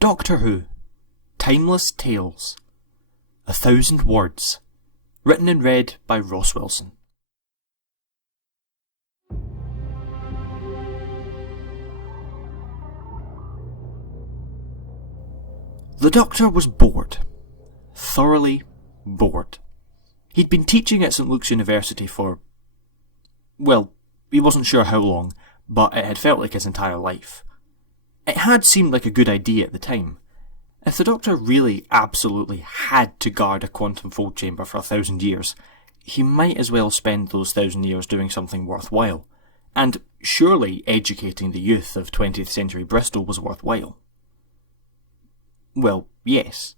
Doctor Who, Timeless Tales, 1,000 Words, written and read by Ross Wilson. The Doctor was bored. Thoroughly bored. He'd been teaching at St Luke's University for, well, he wasn't sure how long, but it had felt like his entire life. It had seemed like a good idea at the time. If the Doctor really absolutely had to guard a quantum fold chamber for 1,000 years, he might as well spend those 1,000 years doing something worthwhile. And surely educating the youth of 20th century Bristol was worthwhile. Well, yes,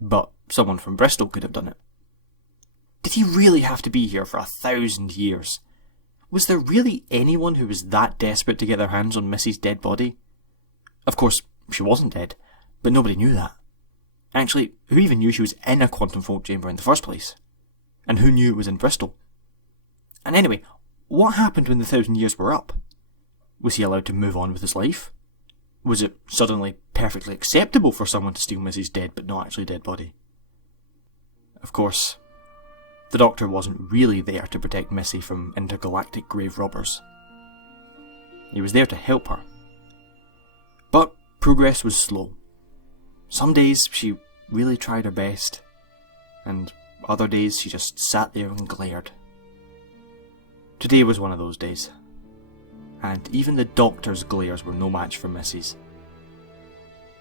but someone from Bristol could have done it. Did he really have to be here for 1,000 years? Was there really anyone who was that desperate to get their hands on Missy's dead body? Of course, she wasn't dead, but nobody knew that. Actually, who even knew she was in a quantum fold chamber in the first place? And who knew it was in Bristol? And anyway, what happened when the 1,000 years were up? Was he allowed to move on with his life? Was it suddenly perfectly acceptable for someone to steal Missy's dead but not actually dead body? Of course, the Doctor wasn't really there to protect Missy from intergalactic grave robbers. He was there to help her. But progress was slow. Some days she really tried her best, and other days she just sat there and glared. Today was one of those days, and even the Doctor's glares were no match for Missy's.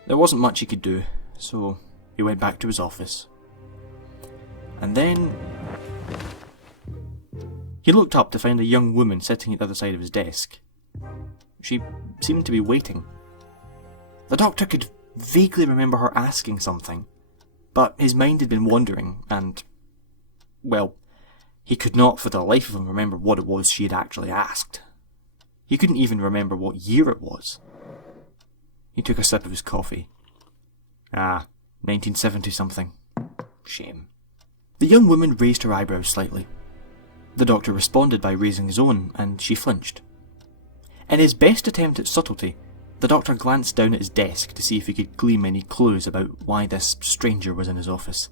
There wasn't much he could do, so he went back to his office. And then he looked up to find a young woman sitting at the other side of his desk. She seemed to be waiting. The Doctor could vaguely remember her asking something, but his mind had been wandering, and, well, he could not for the life of him remember what it was she had actually asked. He couldn't even remember what year it was. He took a sip of his coffee. 1970-something. Shame. The young woman raised her eyebrows slightly. The Doctor responded by raising his own, and she flinched. In his best attempt at subtlety, the Doctor glanced down at his desk to see if he could glean any clues about why this stranger was in his office.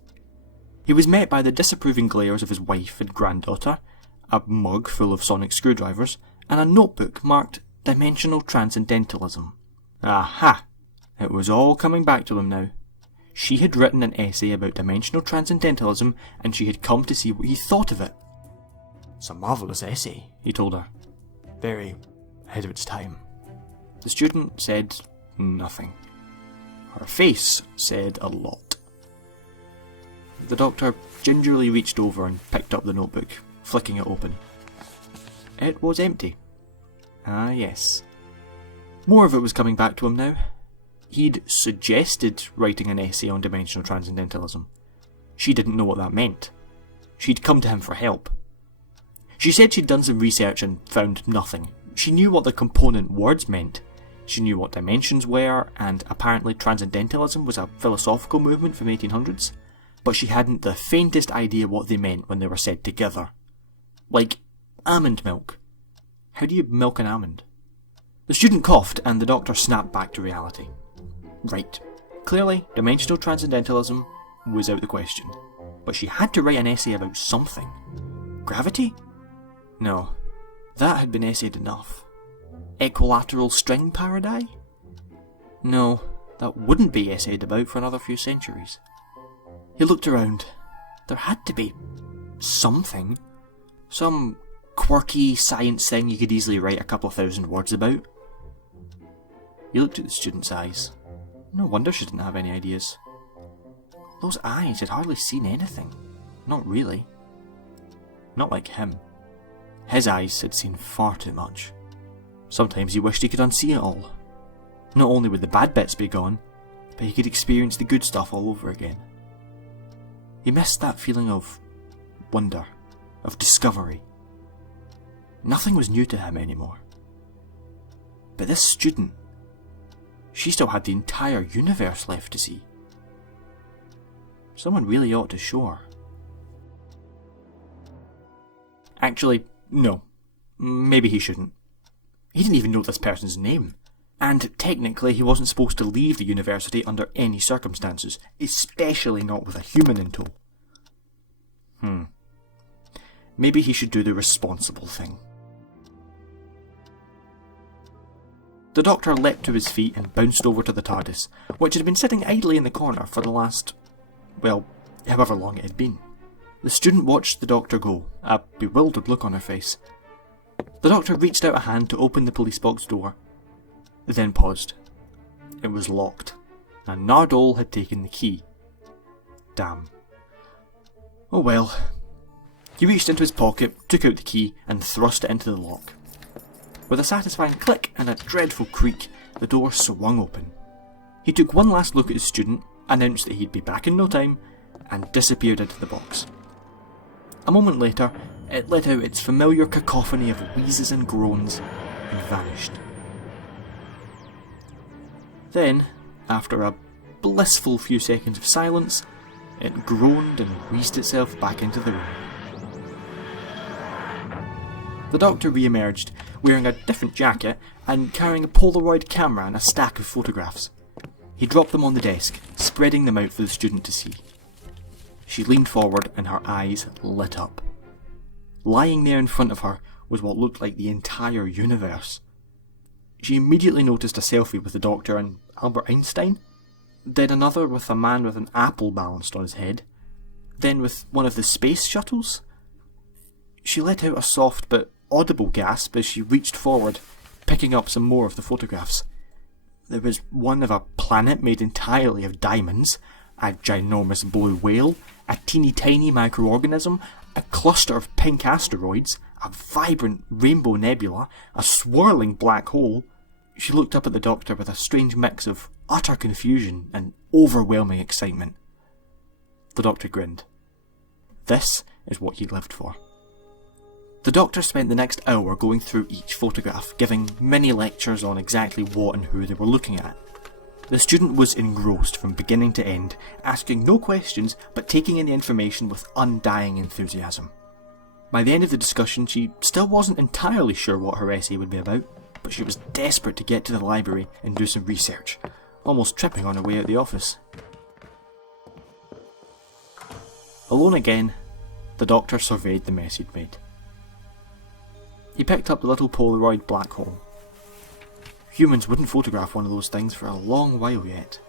He was met by the disapproving glares of his wife and granddaughter, a mug full of sonic screwdrivers, and a notebook marked Dimensional Transcendentalism. Aha! It was all coming back to him now. She had written an essay about dimensional transcendentalism, and she had come to see what he thought of it. It's a marvellous essay, he told her. Very ahead of its time. The student said nothing. Her face said a lot. The Doctor gingerly reached over and picked up the notebook, flicking it open. It was empty. Ah, yes. More of it was coming back to him now. He'd suggested writing an essay on dimensional transcendentalism. She didn't know what that meant. She'd come to him for help. She said she'd done some research and found nothing. She knew what the component words meant. She knew what dimensions were, and apparently transcendentalism was a philosophical movement from 1800s, but she hadn't the faintest idea what they meant when they were said together. Like almond milk. How do you milk an almond? The student coughed, and the Doctor snapped back to reality. Right. Clearly, dimensional transcendentalism was out of the question. But she had to write an essay about something. Gravity? No. That had been essayed enough. Equilateral string paradi? No, that wouldn't be essayed about for another few centuries. He looked around. There had to be something. Some quirky science thing you could easily write a couple of 1,000 words about. He looked at the student's eyes. No wonder she didn't have any ideas. Those eyes had hardly seen anything. Not really. Not like him. His eyes had seen far too much. Sometimes he wished he could unsee it all. Not only would the bad bits be gone, but he could experience the good stuff all over again. He missed that feeling of wonder, of discovery. Nothing was new to him anymore. But this student, she still had the entire universe left to see. Someone really ought to show her. Actually, no. Maybe he shouldn't. He didn't even know this person's name. And technically he wasn't supposed to leave the university under any circumstances, especially not with a human in tow. Maybe he should do the responsible thing. The Doctor leapt to his feet and bounced over to the TARDIS, which had been sitting idly in the corner for the last, well, however long it had been. The student watched the Doctor go, a bewildered look on her face. The Doctor reached out a hand to open the police box door, then paused. It was locked, and Nardole had taken the key. Damn. Oh well. He reached into his pocket, took out the key, and thrust it into the lock. With a satisfying click and a dreadful creak, the door swung open. He took one last look at his student, announced that he'd be back in no time, and disappeared into the box. A moment later, it let out its familiar cacophony of wheezes and groans, and vanished. Then, after a blissful few seconds of silence, it groaned and wheezed itself back into the room. The Doctor re-emerged, wearing a different jacket and carrying a Polaroid camera and a stack of photographs. He dropped them on the desk, spreading them out for the student to see. She leaned forward and her eyes lit up. Lying there in front of her was what looked like the entire universe. She immediately noticed a selfie with the Doctor and Albert Einstein, then another with a man with an apple balanced on his head, then with one of the space shuttles. She let out a soft but audible gasp as she reached forward, picking up some more of the photographs. There was one of a planet made entirely of diamonds, a ginormous blue whale, a teeny tiny microorganism, a cluster of pink asteroids, a vibrant rainbow nebula, a swirling black hole. She looked up at the Doctor with a strange mix of utter confusion and overwhelming excitement. The Doctor grinned. This is what he lived for. The Doctor spent the next hour going through each photograph, giving many lectures on exactly what and who they were looking at. The student was engrossed from beginning to end, asking no questions but taking in the information with undying enthusiasm. By the end of the discussion, she still wasn't entirely sure what her essay would be about, but she was desperate to get to the library and do some research, almost tripping on her way out the office. Alone again, the Doctor surveyed the mess he'd made. He picked up the little Polaroid black hole. Humans wouldn't photograph one of those things for a long while yet.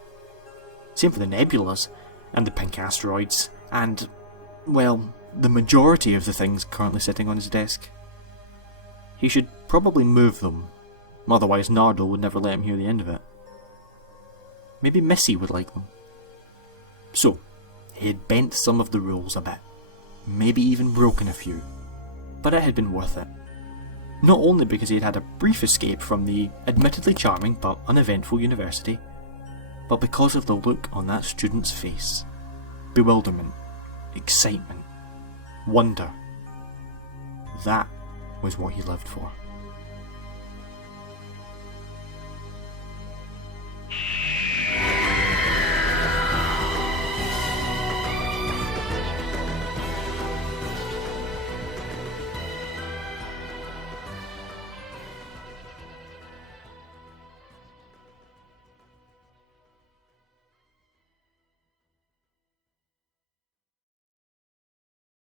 Same for the nebulas, and the pink asteroids, and, well, the majority of the things currently sitting on his desk. He should probably move them, otherwise Nardole would never let him hear the end of it. Maybe Missy would like them. So, he had bent some of the rules a bit, maybe even broken a few, but it had been worth it. Not only because he had had a brief escape from the admittedly charming but uneventful university, but because of the look on that student's face. Bewilderment, excitement, wonder. That was what he lived for.